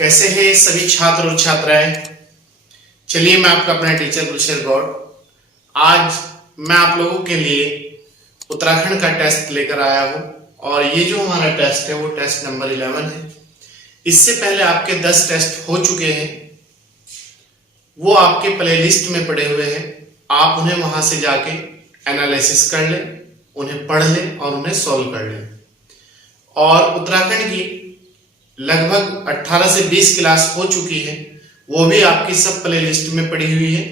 कैसे हैं सभी छात्र और छात्राएं। चलिए मैं आपका अपना टीचर गुलशेर गौड़ आज मैं आप लोगों के लिए उत्तराखंड का टेस्ट लेकर आया हूं और ये जो हमारा टेस्ट है वो टेस्ट नंबर 11 है। इससे पहले आपके 10 टेस्ट हो चुके हैं, वो आपके प्लेलिस्ट में पड़े हुए हैं। आप उन्हें वहां से जाके एनालिसिस कर लें, उन्हें पढ़ लें और उन्हें सॉल्व कर लें। और उत्तराखंड की लगभग 18 से 20 क्लास हो चुकी है, वो भी आपकी सब प्ले लिस्ट में पड़ी हुई है।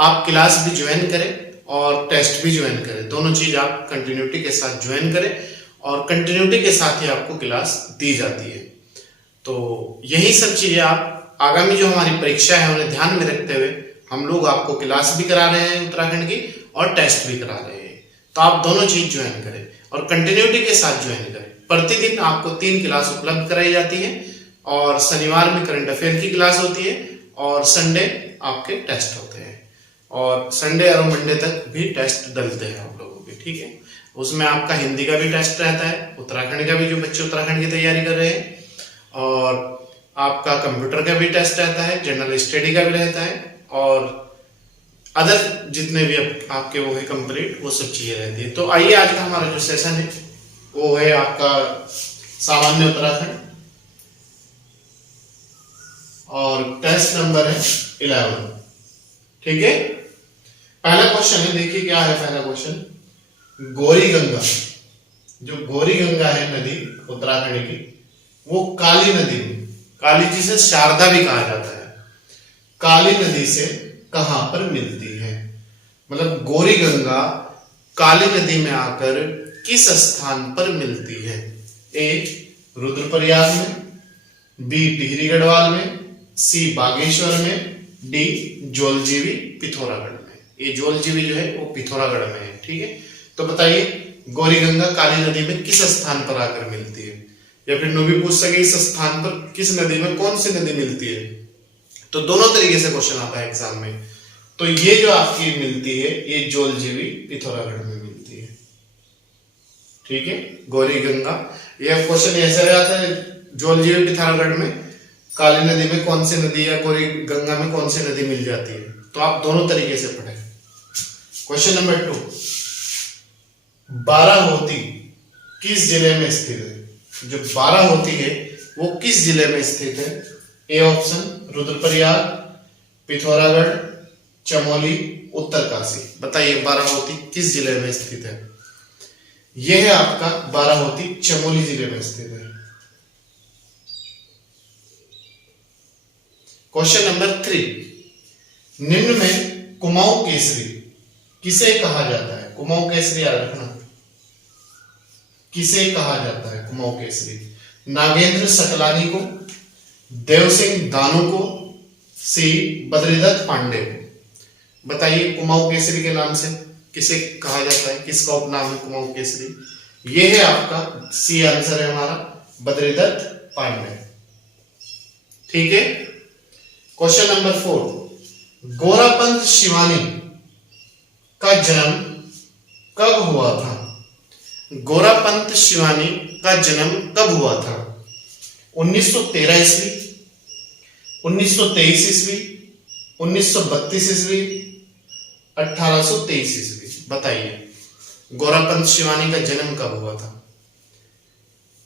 आप क्लास भी ज्वाइन करें और टेस्ट भी ज्वाइन करें, दोनों चीज आप कंटिन्यूटी के साथ ज्वाइन करें और कंटिन्यूटी के साथ ही आपको क्लास दी जाती है। तो यही सब चीजें आप आगामी जो हमारी परीक्षा है उन्हें ध्यान में रखते हुए हम लोग आपको क्लास भी करा रहे हैं उत्तराखंड की और टेस्ट भी करा रहे हैं। तो आप दोनों चीज ज्वाइन करें और कंटिन्यूटी के साथ ज्वाइन करें। प्रतिदिन आपको 3 क्लास उपलब्ध कराई जाती है और शनिवार में करंट अफेयर की क्लास होती है और संडे आपके टेस्ट होते हैं और संडे और मंडे तक भी टेस्ट डलते हैं आप लोगों के, ठीक है। उसमें आपका हिंदी का भी टेस्ट रहता है, उत्तराखंड का भी जो बच्चे उत्तराखंड की तैयारी कर रहे हैं, और आपका कंप्यूटर का भी टेस्ट रहता है, जनरल स्टडी का भी रहता है और अदर जितने भी आपके वो है कंप्लीट, वो सब चीजें रहती है। तो आइए आज का हमारा जो सेशन है वो है आपका सामान्य उत्तराखंड और टेस्ट नंबर है 11, ठीक है। पहला क्वेश्चन है, देखिए क्या है पहला क्वेश्चन। गौरी गंगा, जो गौरी गंगा है नदी उत्तराखंड की, वो काली नदी में, काली जिसे शारदा भी कहा जाता है, काली नदी से कहां पर मिलती है। मतलब गौरी गंगा काली नदी में आकर किस स्थान पर मिलती है। ए रुद्रप्रयाग में, बी टिहरी गढ़वाल में, सी बागेश्वर में, डी जोलजीबी पिथौरागढ़ में। ये जोलजीबी जो है वो पिथौरागढ़ में है, ठीक है। तो बताइए गौरी गंगा काली नदी में किस स्थान पर आकर मिलती है, या फिर भी पूछ सके इस स्थान पर किस नदी में कौन सी नदी मिलती है। तो दोनों तरीके से क्वेश्चन आता है एग्जाम में। तो ये जो आपकी मिलती है ये जोलजीबी पिथौरागढ़ में मिलती है, ठीक है। गौरी गंगा, यह क्वेश्चन ऐसे आता है जोलजीबी पिथौरागढ़ में काली नदी में कौन सी नदी या गौरी गंगा में कौन सी नदी मिल जाती है। तो आप दोनों तरीके से पढ़ें। क्वेश्चन नंबर 2, बाराहोती किस जिले में स्थित है। जो बाराहोती है वो किस जिले में स्थित है। A option Rudraprayag, Pithoragarh, Chamoli, Uttarkashi. बताइए बाराहोती किस जिले में स्थित है। यह है आपका बाराहोती चमोली जिले में स्थित है। क्वेश्चन नंबर 3, निम्न में कुमाऊं केसरी किसे कहा जाता है। कुमाऊं केसरी याद रखना, किसे कहा जाता है कुमाऊं केसरी। नागेंद्र सकलानी को, देव सिंह दानू को, सी बद्रीदत्त पांडे को। बताइए कुमाऊं केसरी के नाम से किसे कहा जाता है, किसका उपनाम है कुमाऊं केसरी। ये है आपका सी आंसर है हमारा, बद्रीदत्त पांडे, ठीक है। क्वेश्चन नंबर 4, गोरापंत शिवानी का जन्म कब हुआ था। गोरापंत शिवानी का जन्म कब हुआ था। 1913 ईस्वी, 1923 ईस्वी, 1932 ईस्वी, 1823 ईस्वी। बताइए गोरापंत शिवानी का जन्म कब हुआ था।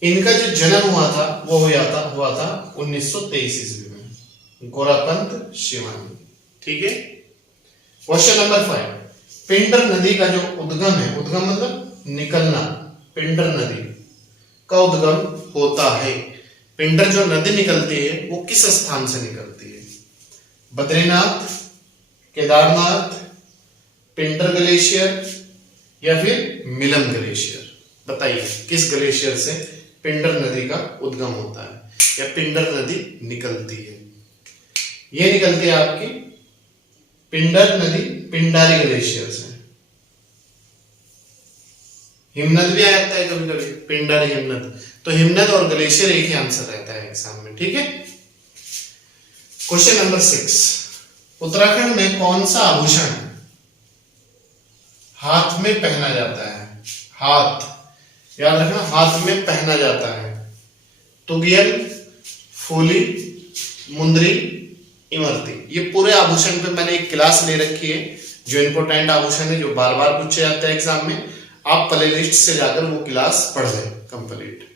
इनका जो जन्म हुआ था वो हुआ था 1923 ईस्वी में, गोरापंत शिवानी, ठीक है। क्वेश्चन नंबर 5, पिंडर नदी का जो उद्गम है, उद्गम मतलब निकलना, पिंडर नदी का उद्गम होता है। पिंडर जो नदी निकलती है वो किस स्थान से निकलती है। बद्रीनाथ, केदारनाथ, पिंडर ग्लेशियर या फिर मिलम ग्लेशियर। बताइए किस ग्लेशियर से पिंडर नदी का उद्गम होता है या पिंडर नदी निकलती है। ये निकलती है आपकी पिंडर नदी पिंडारी ग्लेशियर से। हिमनद भी आ जाता है कभी कभी, पिंडारी हिमनद। तो हिमनद और ग्लेशियर एक ही आंसर रहता है एग्जाम में, ठीक है। क्वेश्चन नंबर 6, उत्तराखंड में कौन सा आभूषण हाथ में पहना जाता है। हाथ, याद रखना, हाथ में पहना जाता है। तुगियल, फूली, मुंदरी, इमरती। ये पूरे आभूषण पे मैंने एक क्लास ले रखी है, जो इंपोर्टेंट आभूषण है, जो बार बार पूछे जाते हैं एग्जाम में। आप प्लेलिस्ट से जाकर वो क्लास पढ़ लें कंप्लीट,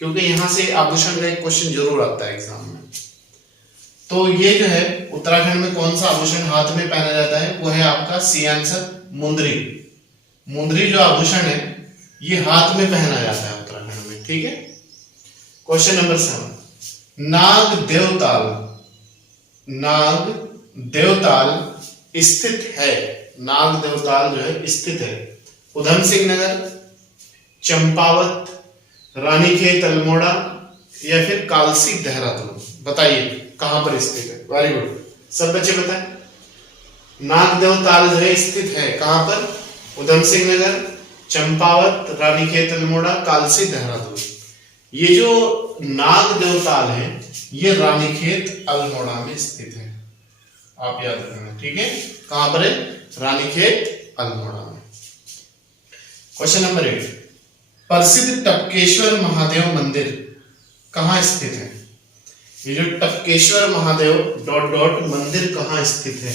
क्योंकि यहां से आभूषण का एक क्वेश्चन जरूर आता है एग्जाम में। तो ये जो है उत्तराखंड में कौन सा आभूषण हाथ में पहना जाता है, वो है आपका सी आंसर मुंदरी। मुंदरी जो आभूषण है ये हाथ में पहना जाता है उत्तराखंड में, ठीक है। क्वेश्चन नंबर 7, नाग देवताल, नाग देवताल स्थित है, नाग देवताल जो है स्थित है उधम सिंह नगर, चंपावत, रानीखेत अल्मोड़ा या फिर कालसी देहरादून। बताइए कहां पर स्थित है। वेरी गुड, सब बच्चे बताएं। नाग देवताल जो है स्थित है कहां पर, उधम सिंह नगर, चंपावत, रानीखेत अल्मोड़ा, कालसी देहरादून। ये जो नाग देवताल है ये रानीखेत अल्मोड़ा में स्थित है, आप याद रखना, ठीक है। कहां पर है, रानीखेत अल्मोड़ा में। क्वेश्चन नंबर 8, प्रसिद्ध टपकेश्वर महादेव मंदिर कहां स्थित है। ये जो टपकेश्वर महादेव डॉट डॉट मंदिर कहां स्थित है,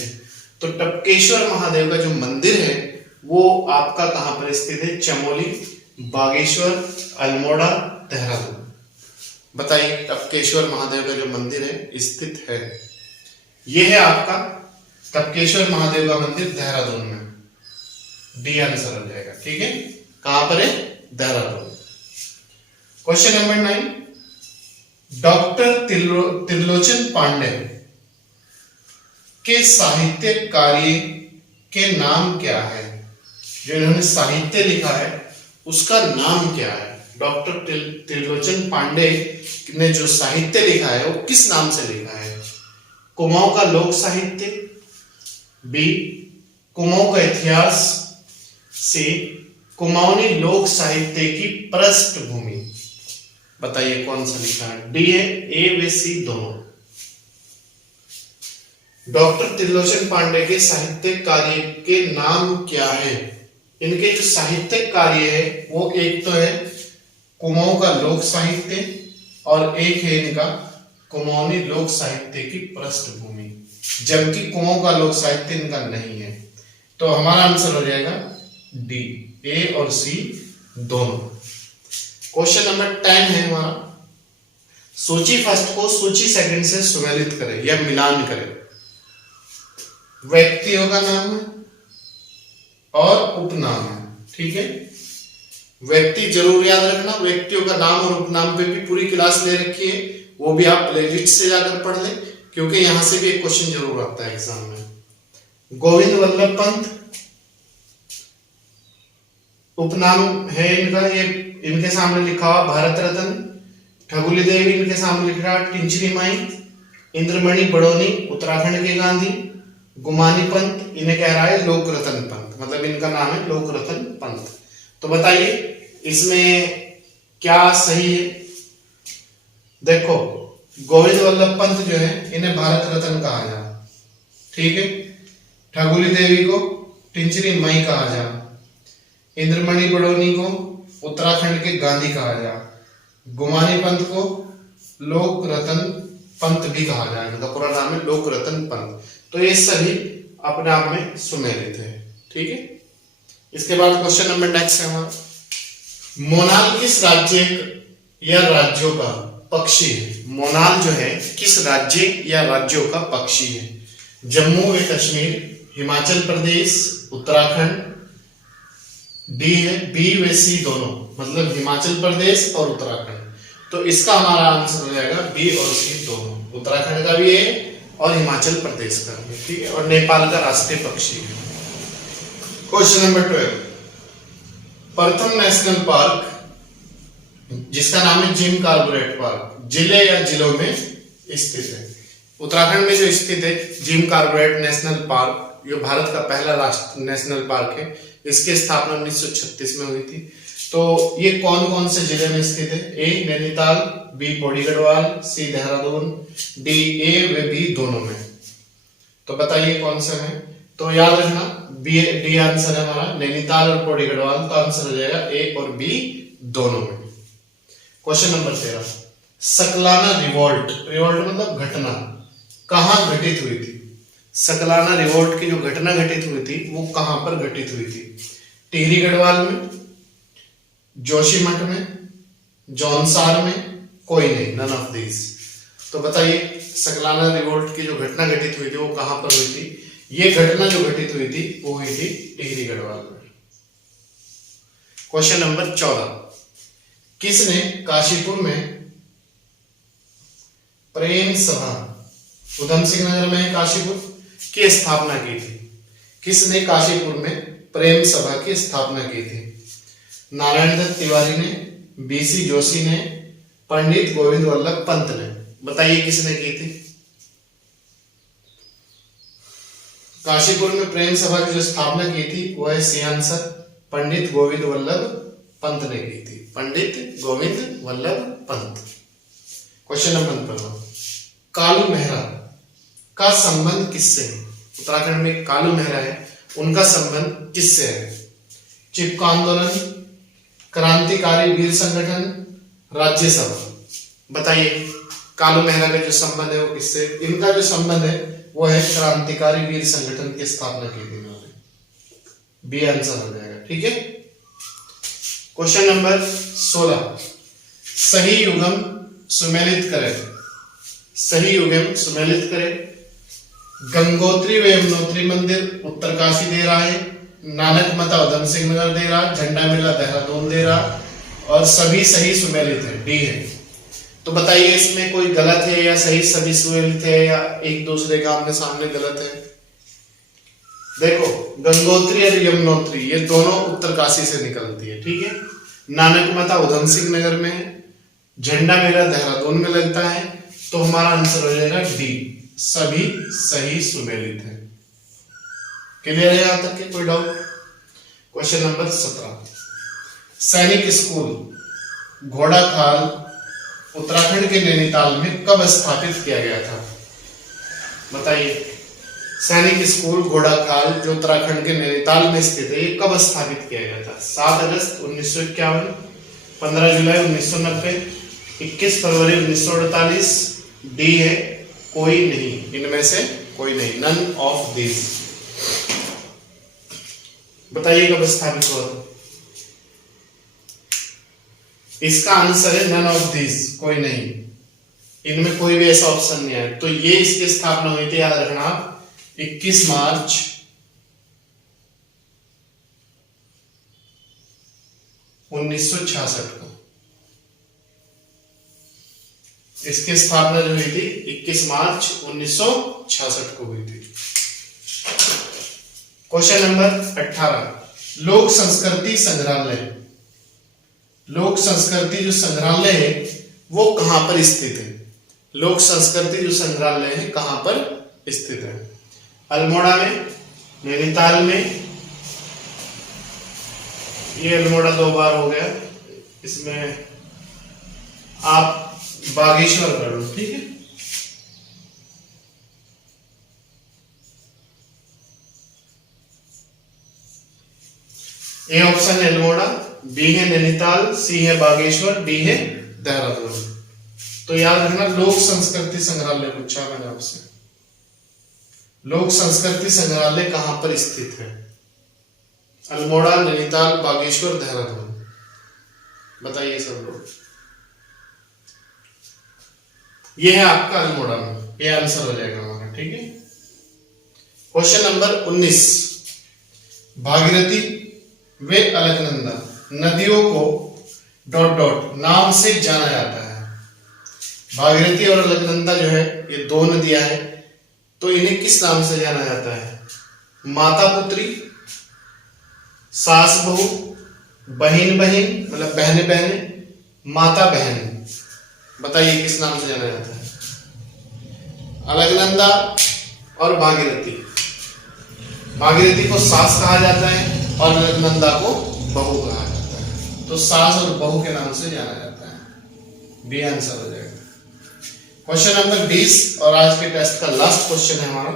तो टपकेश्वर महादेव का जो मंदिर है वो आपका कहां पर स्थित है, चमोली, बागेश्वर, अल्मोड़ा, देहरादून। बताइए टपकेश्वर महादेव का जो मंदिर है स्थित है, ये है आपका टपकेश्वर महादेव का मंदिर देहरादून में। डी आंसर हो जाएगा, ठीक है। कहां पर है, Dehradun. Question number 9, doctor Trilochan Pandey के साहित्य कार्य के नाम क्या है। जो इन्होंने साहित्य लिखा है उसका नाम क्या है। डॉक्टर त्रिलोचन पांडे ने जो साहित्य लिखा है वो किस नाम से लिखा है। कुमाऊं का लोक साहित्य, बी कुमाऊं का इतिहास, सी कुमाऊनी लोक साहित्य की पृष्ठभूमि। बताइए कौन सा लिखा है। डी है, ए व सी दोनों। डॉक्टर त्रिलोचन पांडे के साहित्य कार्य के नाम क्या है। इनके जो साहित्य कार्य है वो एक तो है कुमाऊं का लोक साहित्य और एक है इनका कुमाऊनी लोक साहित्य की पृष्ठभूमि, जबकि कुमाऊं का लोक साहित्य इनका नहीं है। तो हमारा आंसर हो जाएगा डी, ए और सी दोनों। क्वेश्चन नंबर 10 है हमारा, सूची फर्स्ट को सूची सेकंड से सुमेलित करें या मिलान करें। व्यक्तियों का नाम है और उपनाम है, ठीक है। व्यक्ति जरूर याद रखना, व्यक्तियों का नाम और उपनाम पे भी पूरी क्लास ले रखी है, वो भी आप प्लेलिस्ट से जाकर पढ़ लें, क्योंकि यहां से भी एक क्वेश्चन जरूर आता है एग्जाम में। गोविंद वल्लभ पंत उपनाम है इनका, ये इनके सामने लिखा हुआ भारत रत्न। ठगुली देवी इनके सामने लिख रहा टिंचरी माई। इंद्रमणि बड़ोनी उत्तराखंड के गांधी। गुमानी पंत इन्हें कह रहा है लोक रतन पंत, मतलब इनका नाम है लोक रतन पंत। तो बताइए इसमें क्या सही है। देखो गोविंद वल्लभ पंत जो है इन्हें भारत रत्न कहा जा, ठीक है। ठगुली देवी को टिंचरी माई कहा जा। इंद्रमणि बड़ोनी को उत्तराखंड के गांधी कहा जा। गुमानी पंत को लोक रतन पंत भी कहा जाए, इनका पूरा नाम है लोक रतन पंत। तो ये सभी अपने आप में सुमेलित है, ठीक है। इसके बाद क्वेश्चन नंबर नेक्स्ट है हमारा, मोनाल किस राज्य या राज्यों का पक्षी है। मोनाल जो है किस राज्य या राज्यों का पक्षी है। जम्मू व कश्मीर, हिमाचल प्रदेश, उत्तराखंड। डी है, बी व सी दोनों, मतलब हिमाचल प्रदेश और उत्तराखंड। तो इसका हमारा आंसर हो जाएगा बी और सी दोनों, उत्तराखंड का भी है और हिमाचल प्रदेश का भी, ठीक है। और नेपाल का राष्ट्रीय पक्षी है। क्वेश्चन नंबर 12, प्रथम नेशनल पार्क जिसका नाम है जिम कॉर्बेट पार्क, जिले या जिलों में स्थित है। उत्तराखंड में जो स्थित है जिम कॉर्बेट नेशनल पार्क, ये भारत का पहला राष्ट्रीय नेशनल पार्क है। इसकी स्थापना 1936 में हुई थी। तो ये कौन कौन से जिले में स्थित है। A Nainital, B Pauri Garhwal, C Dehradun, D A व बी दोनों में। तो बताइए कौन सा है। तो याद रखना बी डी आंसर है हमारा, नैनीताल और पौड़ी गढ़वाल। तो आंसर हो जाएगा ए और बी दोनों में। क्वेश्चन नंबर 13, सकलाना रिवॉल्ट, रिवॉल्ट मतलब घटना, कहाँ घटित हुई थी? सकलाना रिवोल्ट की जो घटना घटित हुई थी वो कहां पर घटित हुई थी? टिहरी गढ़वाल में, जोशीमठ में, जौनसार में, कोई नहीं, नन ऑफ दीज। तो बताइए सकलाना रिवोल्ट की जो घटना घटित हुई थी वो कहां पर हुई थी? ये घटना जो घटित हुई थी वो हुई थी टिहरी गढ़वाल में। क्वेश्चन नंबर 14, किसने काशीपुर में प्रेम सभा, उधम सिंह नगर में काशीपुर, की स्थापना की थी? किसने काशीपुर में प्रेम सभा की स्थापना की थी? नारायण दत्त तिवारी ने, बीसी जोशी ने, पंडित गोविंद वल्लभ पंत ने। बताइए किसने की थी? काशीपुर में प्रेम सभा की जो स्थापना की थी वो है सी आंसर पंडित गोविंद वल्लभ पंत ने की थी। पंडित गोविंद वल्लभ पंत। क्वेश्चन नंबर 15, कालू मेहरा का संबंध किससे है? उत्तराखंड में कालू मेहरा है, उनका संबंध किससे है? चिपको आंदोलन, क्रांतिकारी वीर संगठन, राज्यसभा। बताइए कालू मेहरा का जो संबंध है वो किससे? इनका जो संबंध है वो है क्रांतिकारी वीर संगठन की स्थापना की थी इन्होंने। बी आंसर हो जाएगा। ठीक है। क्वेश्चन नंबर 16, सही युगम सुमेलित करें। सही युगम सुमेलित करें। गंगोत्री व यमुनोत्री मंदिर उत्तरकाशी दे रहा है, नानक मता उधम सिंह नगर दे रहा, झंडा मेला देहरादून दे रहा, और सभी सही सुमेलित है, डी है। तो बताइए इसमें कोई गलत है या सही? सभी सुमेलित है या एक दूसरे के आमने सामने गलत है? देखो गंगोत्री और यमुनोत्री ये दोनों उत्तरकाशी से निकलती है। ठीक है। नानक मता उधम सिंह नगर में है, झंडा मेला देहरादून में लगता है, तो हमारा आंसर हो जाएगा डी, सभी सही सुमेलित है। क्लियर है यहां तक के? कोई डाउट? क्वेश्चन नंबर 17, सैनिक स्कूल घोड़ाखाल उत्तराखंड के नैनीताल में कब स्थापित किया गया था? बताइए सैनिक स्कूल घोड़ाखाल जो उत्तराखंड के नैनीताल में स्थित है ये कब स्थापित किया गया था? 7 अगस्त 1951, 15 जुलाई 1990, 21 फरवरी 1948, डी है कोई नहीं, इनमें से कोई नहीं, नन ऑफ दिस। बताइए कब स्थापित हुआ था? इसका आंसर है नन ऑफ दिस, कोई नहीं, इनमें कोई भी ऐसा ऑप्शन नहीं है। तो ये इसकी स्थापना हुई थी, याद रखना आप, 21 मार्च 1966 को। इसकी स्थापना जो हुई थी 21 मार्च 1966 को हुई थी। क्वेश्चन नंबर 18, लोक संस्कृति संग्रहालय। लोक संस्कृति जो संग्रहालय है वो कहां पर स्थित है? लोक संस्कृति जो संग्रहालय है कहां पर स्थित है? अल्मोड़ा में, नैनीताल में, ये अल्मोड़ा 2 बार हो गया, इसमें आप बागेश्वर कर लो। ठीक है। ए ऑप्शन है अल्मोड़ा, बी है नैनीताल, सी है बागेश्वर, डी है देहरादून। तो याद रखना लोक संस्कृति संग्रहालय पूछा मैंने आपसे। लोक संस्कृति संग्रहालय कहां पर स्थित है? अल्मोड़ा, नैनीताल, बागेश्वर, देहरादून। बताइए सब लोग। ये है आपका अल्मोड़ा में, ये आंसर हो जाएगा हमारा। ठीक है। क्वेश्चन नंबर 19, भागीरथी व अलकनंदा नदियों को डॉट डॉट नाम से जाना जाता है। भागीरथी और अलकनंदा जो है ये 2 नदियां हैं, तो इन्हें किस नाम से जाना जाता है? माता पुत्री, सास बहू, बहन बहन मतलब बहने बहने, माता बहन। बताइए किस नाम से जाना जाता है? अलकनंदा और भागीरथी। भागीरथी को सास कहा जाता है और अलकनंदा को बहू कहा जाता है, तो सास और बहू के नाम से जाना जाता है। बी आंसर हो जाएगा। क्वेश्चन नंबर 20 और आज के टेस्ट का लास्ट क्वेश्चन है हमारा।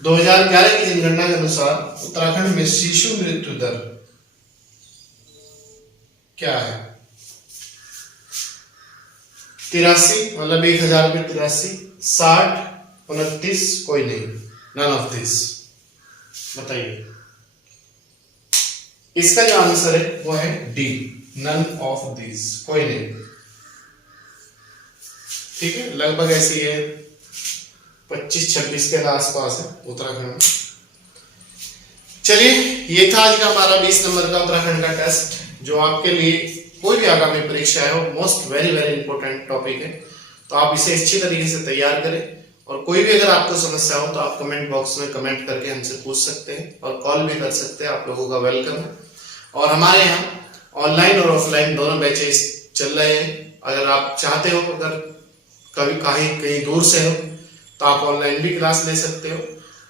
2011 की जनगणना के अनुसार उत्तराखंड में शिशु मृत्यु दर क्या है? 83 मतलब 1000 पे 83, 60, 29 कोई नहीं, नन ऑफ दिस। बताइए, इसका जो आंसर है वो है डी, नन ऑफ दिस, कोई नहीं। ठीक है, लगभग ऐसी है, 25-26 के आसपास है उत्तराखंड में। चलिए, ये था आज का हमारा 20 नंबर का उत्तराखंड का टेस्ट, जो आपके लिए कोई भी आगामी परीक्षा है वो most very very important topic है। तो आप इसे अच्छी तरीके से तैयार करें, और कोई भी अगर आपको समस्या हो तो आप कमेंट बॉक्स में कमेंट करके हमसे पूछ सकते हैं, और कॉल भी कर सकते हैं, आप लोगों का वेलकम है। और हमारे यहाँ ऑनलाइन और ऑफलाइन दोनों बैचेस चल रहे हैं। अगर आप चाहते हो, अगर कभी कहीं दूर से हो, तो आप ऑनलाइन भी क्लास ले सकते हो।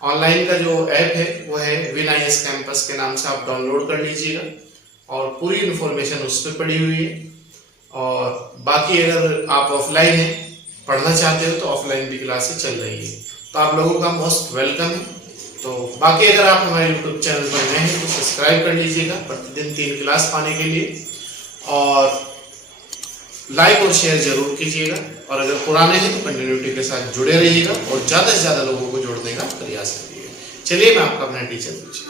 ऑनलाइन का जो ऐप है वो है विन IAS कैंपस के नाम से, आप डाउनलोड कर लीजिएगा, और पूरी इन्फॉर्मेशन उस पर पड़ी हुई है। और बाकी अगर आप ऑफलाइन है, पढ़ना चाहते हो, तो ऑफलाइन भी क्लासेस चल रही है, तो आप लोगों का मोस्ट वेलकम है। तो बाकी अगर आप हमारे यूट्यूब चैनल पर नए हैं तो सब्सक्राइब कर लीजिएगा प्रतिदिन 3 क्लास पाने के लिए, और लाइक और शेयर जरूर कीजिएगा। और अगर पुराने हैं तो कंटिन्यूटी के साथ जुड़े रहिएगा, और ज़्यादा से ज़्यादा लोगों को जोड़ने का प्रयास करिएगा। चलिए, मैं आपका अपना टीचर पूछिए।